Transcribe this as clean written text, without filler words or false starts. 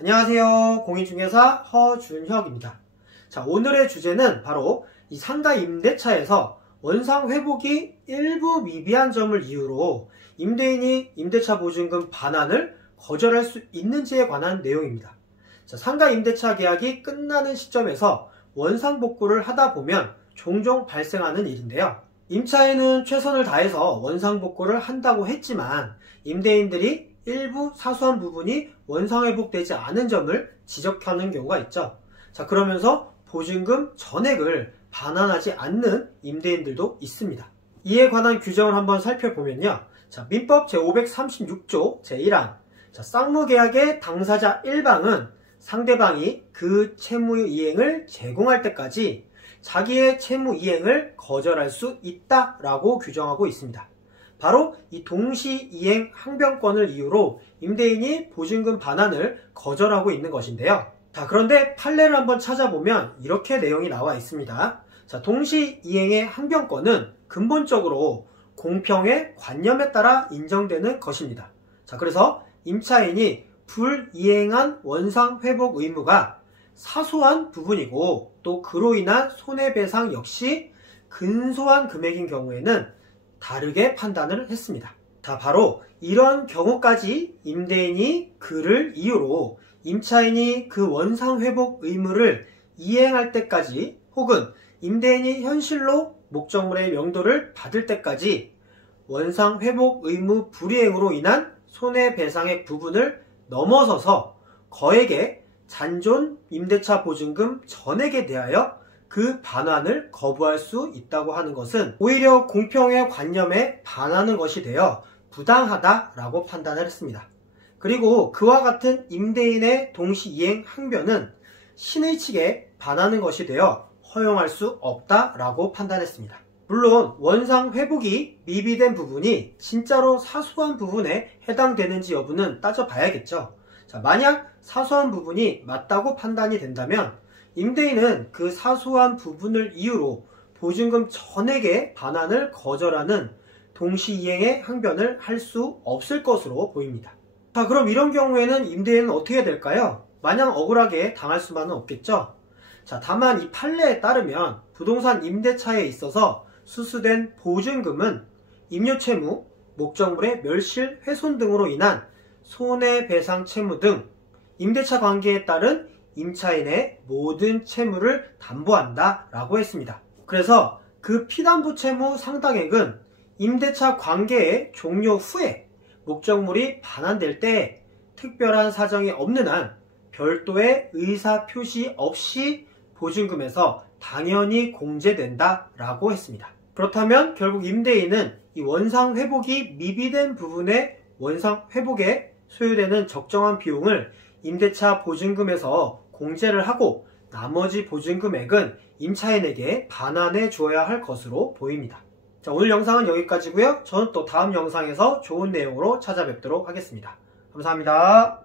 안녕하세요. 공인중개사 허준혁입니다. 자, 오늘의 주제는 바로 이 상가 임대차에서 원상 회복이 일부 미비한 점을 이유로 임대인이 임대차 보증금 반환을 거절할 수 있는지에 관한 내용입니다. 자, 상가 임대차 계약이 끝나는 시점에서 원상 복구를 하다 보면 종종 발생하는 일인데요. 임차인은 최선을 다해서 원상 복구를 한다고 했지만 임대인들이 일부 사소한 부분이 원상회복되지 않은 점을 지적하는 경우가 있죠. 자, 그러면서 보증금 전액을 반환하지 않는 임대인들도 있습니다. 이에 관한 규정을 한번 살펴보면요. 자, 민법 제536조 제1항. 자, 쌍무계약의 당사자 1방은 상대방이 그 채무 이행을 제공할 때까지 자기의 채무 이행을 거절할 수 있다라고 규정하고 있습니다. 바로 이 동시이행 항변권을 이유로 임대인이 보증금 반환을 거절하고 있는 것인데요. 자, 그런데 판례를 한번 찾아보면 이렇게 내용이 나와 있습니다. 자, 동시이행의 항변권은 근본적으로 공평의 관념에 따라 인정되는 것입니다. 자, 그래서 임차인이 불이행한 원상회복 의무가 사소한 부분이고 또 그로 인한 손해배상 역시 근소한 금액인 경우에는 다르게 판단을 했습니다. 자, 바로 이런 경우까지 임대인이 그를 이유로 임차인이 그 원상회복 의무를 이행할 때까지 혹은 임대인이 현실로 목적물의 명도를 받을 때까지 원상회복 의무 불이행으로 인한 손해배상액 부분을 넘어서서 거액의 잔존 임대차 보증금 전액에 대하여 그 반환을 거부할 수 있다고 하는 것은 오히려 공평의 관념에 반하는 것이 되어 부당하다라고 판단을 했습니다. 그리고 그와 같은 임대인의 동시이행 항변은 신의 측에 반하는 것이 되어 허용할 수 없다라고 판단했습니다. 물론 원상 회복이 미비된 부분이 진짜로 사소한 부분에 해당되는지 여부는 따져봐야겠죠. 자, 만약 사소한 부분이 맞다고 판단이 된다면 임대인은 그 사소한 부분을 이유로 보증금 전액의 반환을 거절하는 동시이행의 항변을 할 수 없을 것으로 보입니다. 자, 그럼 이런 경우에는 임대인은 어떻게 될까요? 마냥 억울하게 당할 수만은 없겠죠. 자, 다만 이 판례에 따르면 부동산 임대차에 있어서 수수된 보증금은 임요채무, 목적물의 멸실, 훼손 등으로 인한 손해배상 채무 등 임대차 관계에 따른 임차인의 모든 채무를 담보한다 라고 했습니다. 그래서 그 피담보 채무 상당액은 임대차 관계의 종료 후에 목적물이 반환될 때 특별한 사정이 없는 한 별도의 의사 표시 없이 보증금에서 당연히 공제된다 라고 했습니다. 그렇다면 결국 임대인은 이 원상 회복이 미비된 부분의 원상 회복에 소요되는 적정한 비용을 임대차 보증금에서 공제를 하고 나머지 보증금액은 임차인에게 반환해 주어야 할 것으로 보입니다. 자, 오늘 영상은 여기까지고요. 저는 또 다음 영상에서 좋은 내용으로 찾아뵙도록 하겠습니다. 감사합니다.